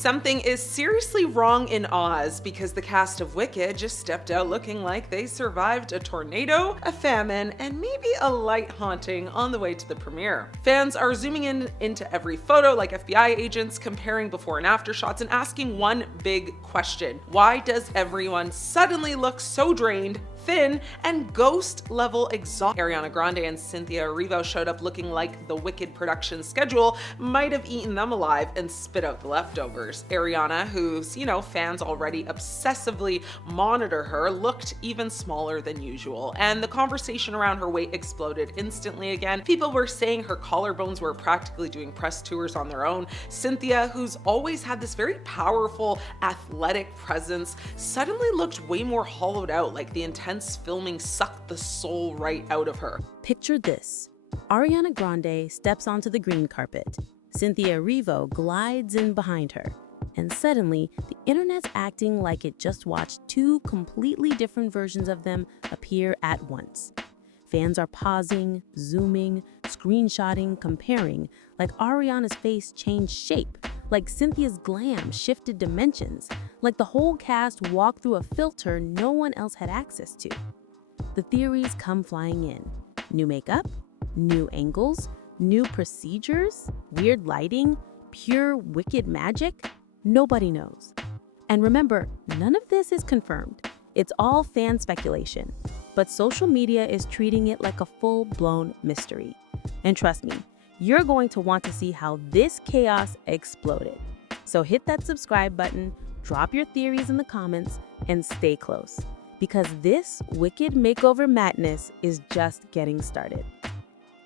Something is seriously wrong in Oz because the cast of Wicked just stepped out looking like they survived a tornado, a famine, and maybe a light haunting on the way to the premiere. Fans are zooming in into every photo like FBI agents, comparing before and after shots and asking one big question. Why does everyone suddenly look so drained, thin, and ghost-level exhausted? Ariana Grande and Cynthia Erivo showed up looking like the Wicked production schedule might have eaten them alive and spit out the leftovers. Ariana, whose, fans already obsessively monitor her, looked even smaller than usual, and the conversation around her weight exploded instantly again. People were saying her collarbones were practically doing press tours on their own. Cynthia, who's always had this very powerful, athletic presence, suddenly looked way more hollowed out, like the intense filming sucked the soul right out of her. Picture this. Ariana Grande steps onto the green carpet. Cynthia Erivo glides in behind her. And suddenly, the internet's acting like it just watched two completely different versions of them appear at once. Fans are pausing, zooming, screenshotting, comparing, like Ariana's face changed shape, like Cynthia's glam shifted dimensions, like the whole cast walked through a filter no one else had access to. The theories come flying in. New makeup, new angles, new procedures, weird lighting, pure Wicked magic? Nobody knows. And remember, none of this is confirmed. It's all fan speculation. But social media is treating it like a full-blown mystery. And trust me, you're going to want to see how this chaos exploded. So hit that subscribe button, drop your theories in the comments, and stay close. Because this Wicked makeover madness is just getting started.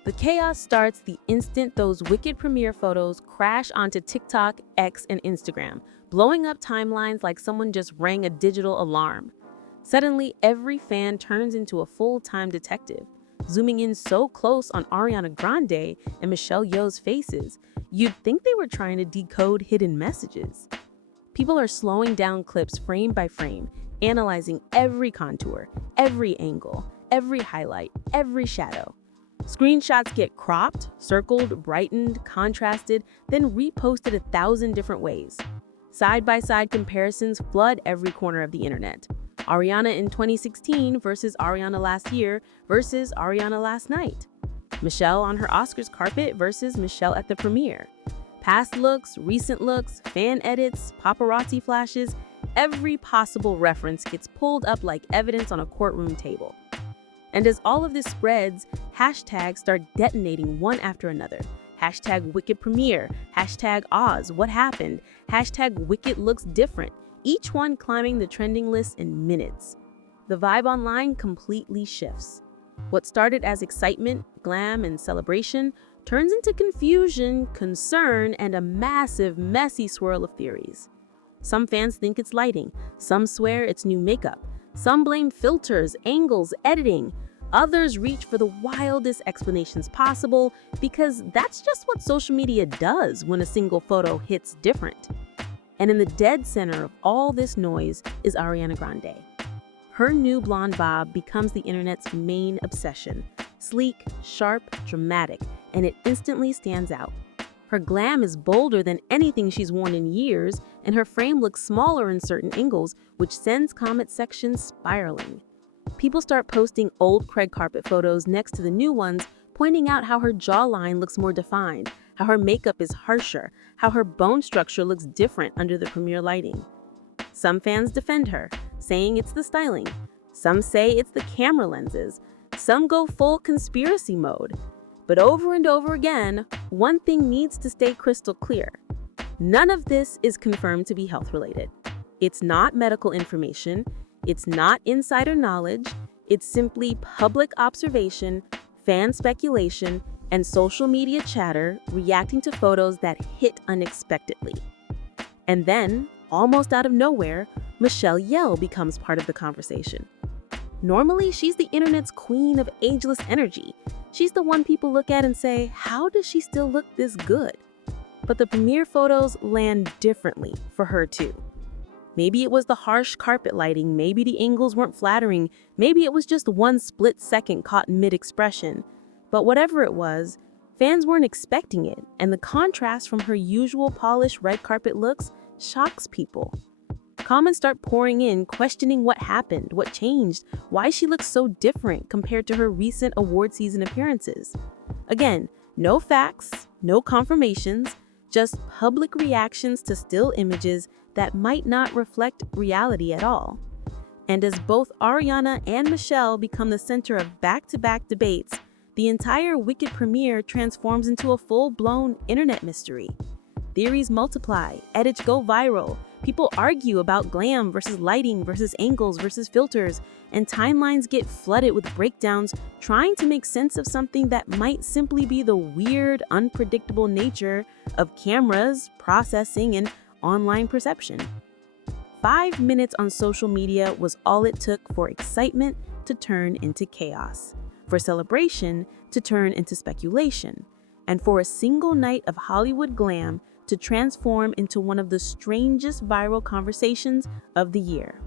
The chaos starts the instant those Wicked premiere photos crash onto TikTok, X, and Instagram, blowing up timelines like someone just rang a digital alarm. Suddenly, every fan turns into a full-time detective, zooming in so close on Ariana Grande and Michelle Yeoh's faces, you'd think they were trying to decode hidden messages. People are slowing down clips frame by frame, analyzing every contour, every angle, every highlight, every shadow. Screenshots get cropped, circled, brightened, contrasted, then reposted 1,000 different ways. Side-by-side comparisons flood every corner of the internet. Ariana in 2016 versus Ariana last year versus Ariana last night. Michelle on her Oscars carpet versus Michelle at the premiere. Past looks, recent looks, fan edits, paparazzi flashes, every possible reference gets pulled up like evidence on a courtroom table. And as all of this spreads, hashtags start detonating one after another. Hashtag Wicked Premiere, hashtag Oz, what happened, hashtag Wicked looks different, each one climbing the trending list in minutes. The vibe online completely shifts. What started as excitement, glam, and celebration turns into confusion, concern, and a massive, messy swirl of theories. Some fans think it's lighting, some swear it's new makeup, some blame filters, angles, editing. Others reach for the wildest explanations possible because that's just what social media does when a single photo hits different. And in the dead center of all this noise is Ariana Grande. Her new blonde bob becomes the internet's main obsession. Sleek, sharp, dramatic, and it instantly stands out. Her glam is bolder than anything she's worn in years, and her frame looks smaller in certain angles, which sends comment sections spiraling. People start posting old Craig carpet photos next to the new ones, pointing out how her jawline looks more defined, how her makeup is harsher, how her bone structure looks different under the premiere lighting. Some fans defend her, saying it's the styling. Some say it's the camera lenses. Some go full conspiracy mode. But over and over again, one thing needs to stay crystal clear. None of this is confirmed to be health-related. It's not medical information. It's not insider knowledge. It's simply public observation, fan speculation, and social media chatter reacting to photos that hit unexpectedly. And then, almost out of nowhere, Michelle Yeoh becomes part of the conversation. Normally, she's the internet's queen of ageless energy. She's the one people look at and say, how does she still look this good? But the premiere photos land differently for her too. Maybe it was the harsh carpet lighting, maybe the angles weren't flattering, maybe it was just one split second caught mid-expression. But whatever it was, fans weren't expecting it, and the contrast from her usual polished red carpet looks shocks people. Comments start pouring in, questioning what happened, what changed, why she looks so different compared to her recent award season appearances. Again, no facts, no confirmations, just public reactions to still images that might not reflect reality at all. And as both Ariana and Michelle become the center of back-to-back debates, the entire Wicked premiere transforms into a full-blown internet mystery. Theories multiply, edits go viral, people argue about glam versus lighting versus angles versus filters, and timelines get flooded with breakdowns trying to make sense of something that might simply be the weird, unpredictable nature of cameras, processing, and online perception. 5 minutes on social media was all it took for excitement to turn into chaos, for celebration to turn into speculation, and for a single night of Hollywood glam to transform into one of the strangest viral conversations of the year.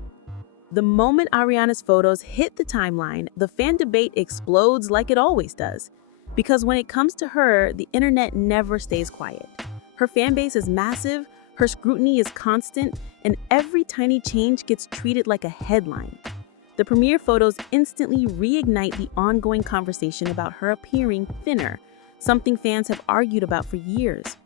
The moment Ariana's photos hit the timeline, the fan debate explodes like it always does. Because when it comes to her, the internet never stays quiet. Her fan base is massive, her scrutiny is constant, and every tiny change gets treated like a headline. The premiere photos instantly reignite the ongoing conversation about her appearing thinner, something fans have argued about for years.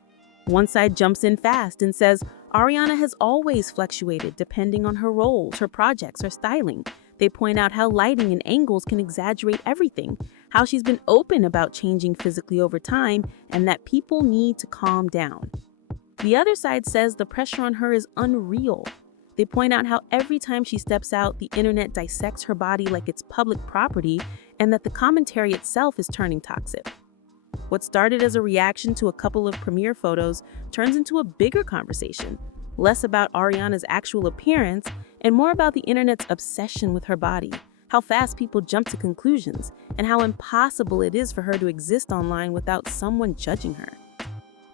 One side jumps in fast and says Ariana has always fluctuated depending on her roles, her projects, her styling. They point out how lighting and angles can exaggerate everything, how she's been open about changing physically over time, and that people need to calm down. The other side says the pressure on her is unreal. They point out how every time she steps out, the internet dissects her body like it's public property, and that the commentary itself is turning toxic. What started as a reaction to a couple of premiere photos turns into a bigger conversation, less about Ariana's actual appearance and more about the internet's obsession with her body, how fast people jump to conclusions, and how impossible it is for her to exist online without someone judging her.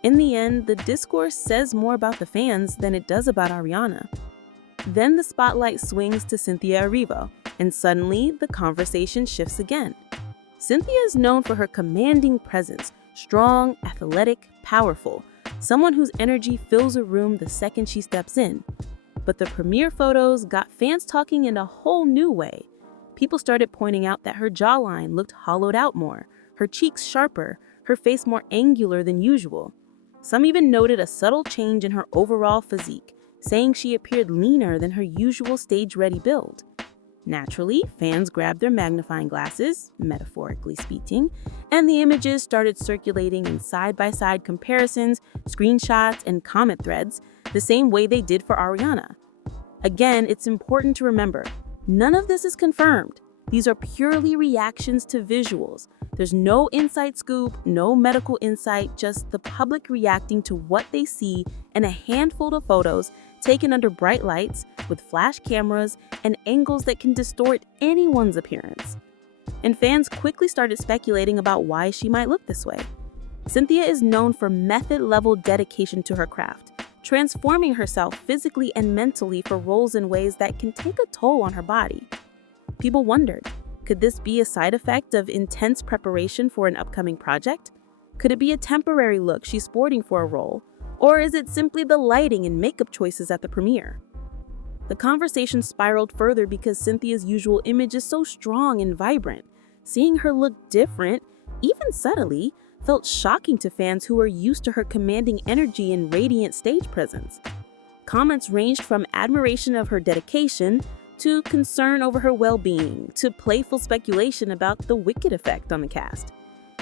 In the end, the discourse says more about the fans than it does about Ariana. Then the spotlight swings to Cynthia Erivo, and suddenly the conversation shifts again. Cynthia is known for her commanding presence, strong, athletic, powerful, someone whose energy fills a room the second she steps in. But the premiere photos got fans talking in a whole new way. People started pointing out that her jawline looked hollowed out more, her cheeks sharper, her face more angular than usual. Some even noted a subtle change in her overall physique, saying she appeared leaner than her usual stage-ready build. Naturally, fans grabbed their magnifying glasses, metaphorically speaking, and the images started circulating in side-by-side comparisons, screenshots, and comment threads, the same way they did for Ariana. Again, it's important to remember, none of this is confirmed. These are purely reactions to visuals. There's no inside scoop, no medical insight, just the public reacting to what they see in a handful of photos taken under bright lights with flash cameras and angles that can distort anyone's appearance. And fans quickly started speculating about why she might look this way. Cynthia is known for method-level dedication to her craft, transforming herself physically and mentally for roles in ways that can take a toll on her body. People wondered, could this be a side effect of intense preparation for an upcoming project? Could it be a temporary look she's sporting for a role? Or is it simply the lighting and makeup choices at the premiere? The conversation spiraled further because Cynthia's usual image is so strong and vibrant. Seeing her look different, even subtly, felt shocking to fans who are used to her commanding energy and radiant stage presence. Comments ranged from admiration of her dedication to concern over her well-being, to playful speculation about the Wicked effect on the cast.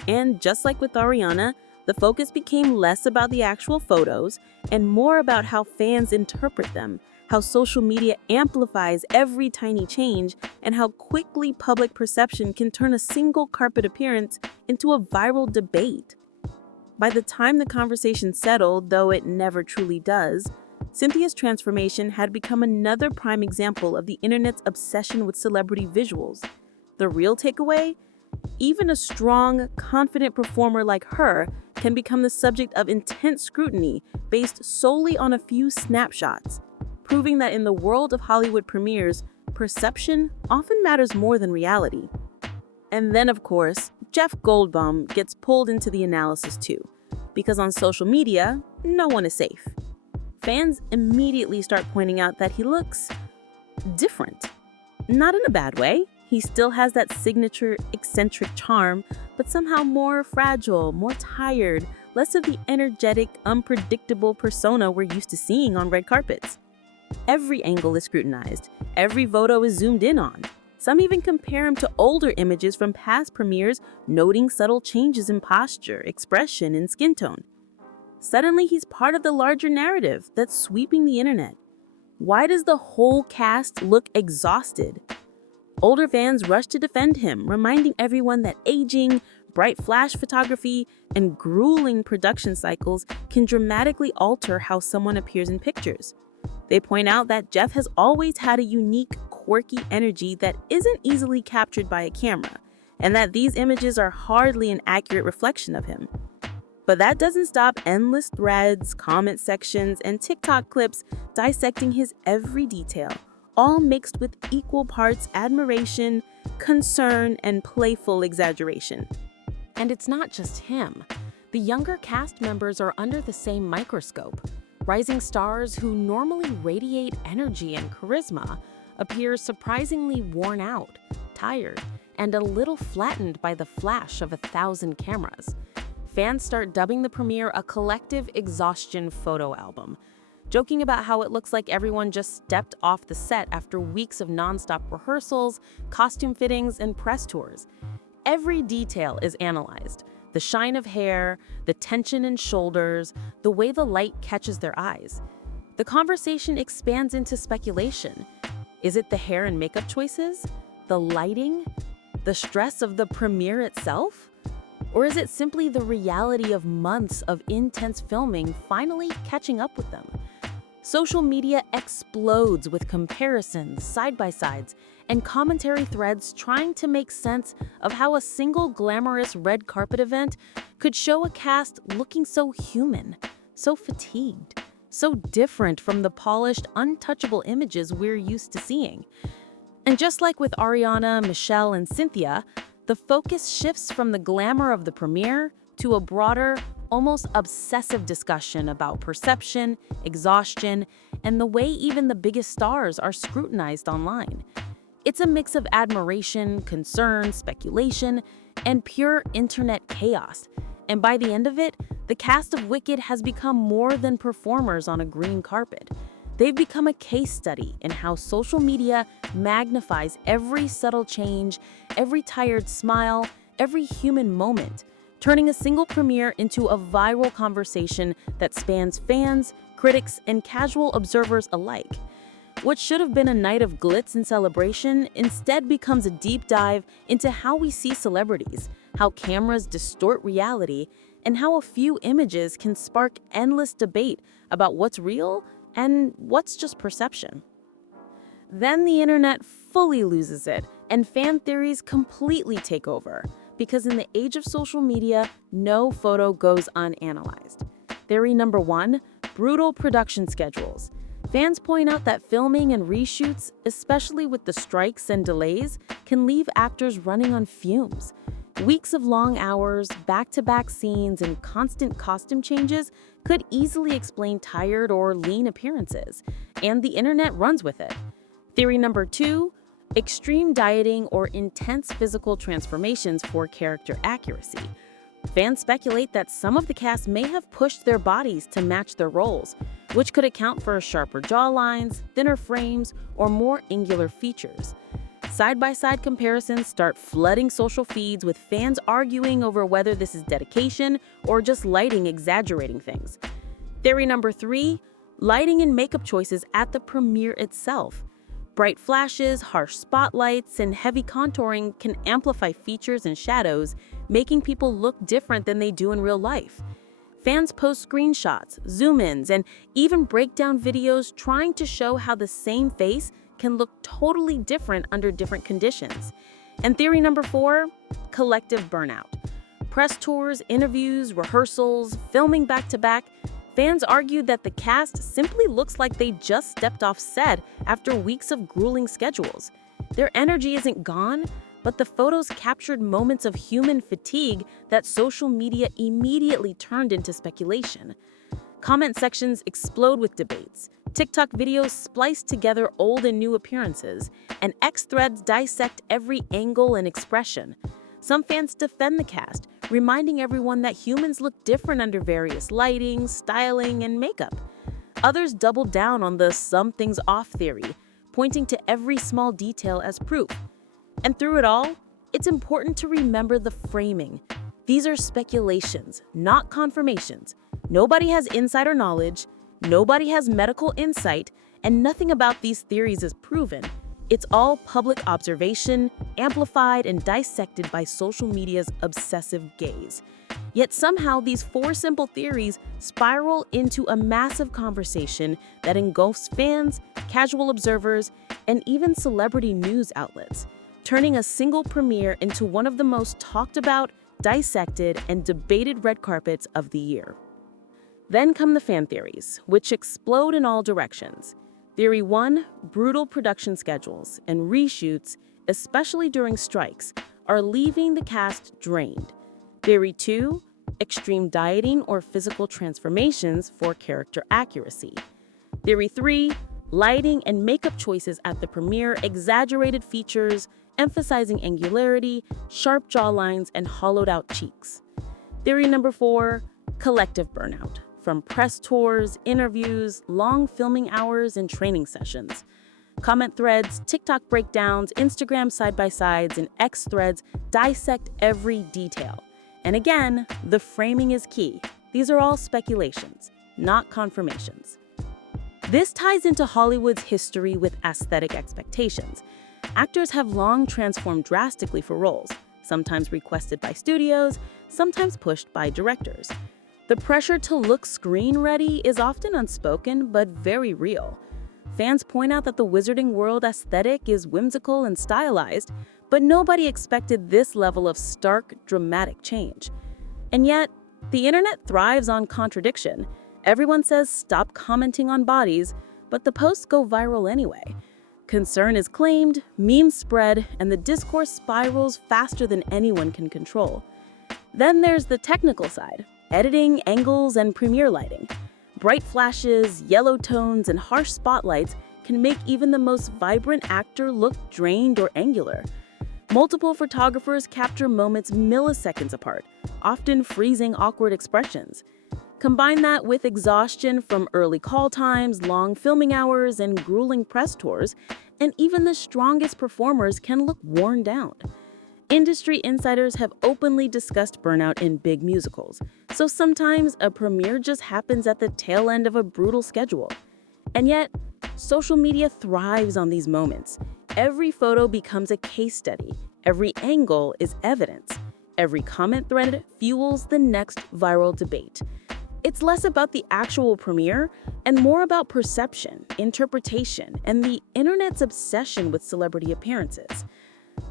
And just like with Ariana, the focus became less about the actual photos and more about how fans interpret them, how social media amplifies every tiny change, and how quickly public perception can turn a single carpet appearance into a viral debate. By the time the conversation settled, though it never truly does, Cynthia's transformation had become another prime example of the internet's obsession with celebrity visuals. The real takeaway? Even a strong, confident performer like her can become the subject of intense scrutiny based solely on a few snapshots, proving that in the world of Hollywood premieres, perception often matters more than reality. And then, of course, Jeff Goldblum gets pulled into the analysis too, because on social media, no one is safe. fans immediately start pointing out that he looks different. Not in a bad way. He still has that signature eccentric charm, but somehow more fragile, more tired, less of the energetic, unpredictable persona we're used to seeing on red carpets. Every angle is scrutinized. Every photo is zoomed in on. Some even compare him to older images from past premieres, noting subtle changes in posture, expression, and skin tone. Suddenly, he's part of the larger narrative that's sweeping the internet. Why does the whole cast look exhausted? Older fans rush to defend him, reminding everyone that aging, bright flash photography, and grueling production cycles can dramatically alter how someone appears in pictures. They point out that Jeff has always had a unique, quirky energy that isn't easily captured by a camera, and that these images are hardly an accurate reflection of him. But that doesn't stop endless threads, comment sections, and TikTok clips dissecting his every detail, all mixed with equal parts admiration, concern, and playful exaggeration. And it's not just him. The younger cast members are under the same microscope. Rising stars who normally radiate energy and charisma appear surprisingly worn out, tired, and a little flattened by the flash of 1,000 cameras. Fans start dubbing the premiere a collective exhaustion photo album, joking about how it looks like everyone just stepped off the set after weeks of nonstop rehearsals, costume fittings, and press tours. Every detail is analyzed. The shine of hair, the tension in shoulders, the way the light catches their eyes. The conversation expands into speculation. Is it the hair and makeup choices? The lighting? The stress of the premiere itself? Or is it simply the reality of months of intense filming finally catching up with them? Social media explodes with comparisons, side-by-sides, and commentary threads trying to make sense of how a single glamorous red carpet event could show a cast looking so human, so fatigued, so different from the polished, untouchable images we're used to seeing. And just like with Ariana, Michelle, and Cynthia, the focus shifts from the glamour of the premiere to a broader, almost obsessive discussion about perception, exhaustion, and the way even the biggest stars are scrutinized online. It's a mix of admiration, concern, speculation, and pure internet chaos. And by the end of it, the cast of Wicked has become more than performers on a green carpet. They've become a case study in how social media magnifies every subtle change, every tired smile, every human moment, turning a single premiere into a viral conversation that spans fans, critics, and casual observers alike. What should have been a night of glitz and celebration instead becomes a deep dive into how we see celebrities, how cameras distort reality, and how a few images can spark endless debate about what's real and what's just perception. Then the internet fully loses it, and fan theories completely take over, because in the age of social media, no photo goes unanalyzed. Theory number 1, brutal production schedules. Fans point out that filming and reshoots, especially with the strikes and delays, can leave actors running on fumes. Weeks of long hours, back-to-back scenes, and constant costume changes could easily explain tired or lean appearances, and the internet runs with it. Theory number 2, extreme dieting or intense physical transformations for character accuracy. Fans speculate that some of the cast may have pushed their bodies to match their roles, which could account for sharper jawlines, thinner frames, or more angular features. Side-by-side comparisons start flooding social feeds with fans arguing over whether this is dedication or just lighting exaggerating things. Theory number 3, lighting and makeup choices at the premiere itself. Bright flashes, harsh spotlights, and heavy contouring can amplify features and shadows, making people look different than they do in real life. Fans post screenshots, zoom-ins, and even breakdown videos trying to show how the same face can look totally different under different conditions. And theory number 4, collective burnout. Press tours, interviews, rehearsals, filming back-to-back, fans argued that the cast simply looks like they just stepped off set after weeks of grueling schedules. Their energy isn't gone, but the photos captured moments of human fatigue that social media immediately turned into speculation. Comment sections explode with debates. TikTok videos splice together old and new appearances, and X threads dissect every angle and expression. Some fans defend the cast, reminding everyone that humans look different under various lighting, styling, and makeup. Others double down on the something's off theory, pointing to every small detail as proof. And through it all, it's important to remember the framing. These are speculations, not confirmations. Nobody has insider knowledge, nobody has medical insight, and nothing about these theories is proven. It's all public observation, amplified and dissected by social media's obsessive gaze. Yet somehow these four simple theories spiral into a massive conversation that engulfs fans, casual observers, and even celebrity news outlets, turning a single premiere into one of the most talked about, dissected, and debated red carpets of the year. Then come the fan theories, which explode in all directions. Theory 1, brutal production schedules and reshoots, especially during strikes, are leaving the cast drained. Theory 2, extreme dieting or physical transformations for character accuracy. Theory 3, lighting and makeup choices at the premiere exaggerated features, emphasizing angularity, sharp jawlines, and hollowed-out cheeks. Theory number 4, collective burnout. From press tours, interviews, long filming hours, and training sessions. Comment threads, TikTok breakdowns, Instagram side-by-sides, and X threads dissect every detail. And again, the framing is key. These are all speculations, not confirmations. This ties into Hollywood's history with aesthetic expectations. Actors have long transformed drastically for roles, sometimes requested by studios, sometimes pushed by directors. The pressure to look screen-ready is often unspoken but very real. Fans point out that the Wizarding World aesthetic is whimsical and stylized, but nobody expected this level of stark, dramatic change. And yet, the internet thrives on contradiction. Everyone says stop commenting on bodies, but the posts go viral anyway. Concern is claimed, memes spread, and the discourse spirals faster than anyone can control. Then there's the technical side. Editing, angles, and premiere lighting. Bright flashes, yellow tones, and harsh spotlights can make even the most vibrant actor look drained or angular. Multiple photographers capture moments milliseconds apart, often freezing awkward expressions. Combine that with exhaustion from early call times, long filming hours, and grueling press tours, and even the strongest performers can look worn down. Industry insiders have openly discussed burnout in big musicals, so sometimes a premiere just happens at the tail end of a brutal schedule. And yet, social media thrives on these moments. Every photo becomes a case study. Every angle is evidence. Every comment thread fuels the next viral debate. It's less about the actual premiere and more about perception, interpretation, and the internet's obsession with celebrity appearances.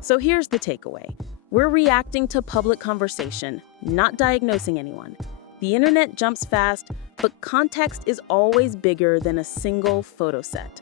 So here's the takeaway. We're reacting to public conversation, not diagnosing anyone. The internet jumps fast, but context is always bigger than a single photo set.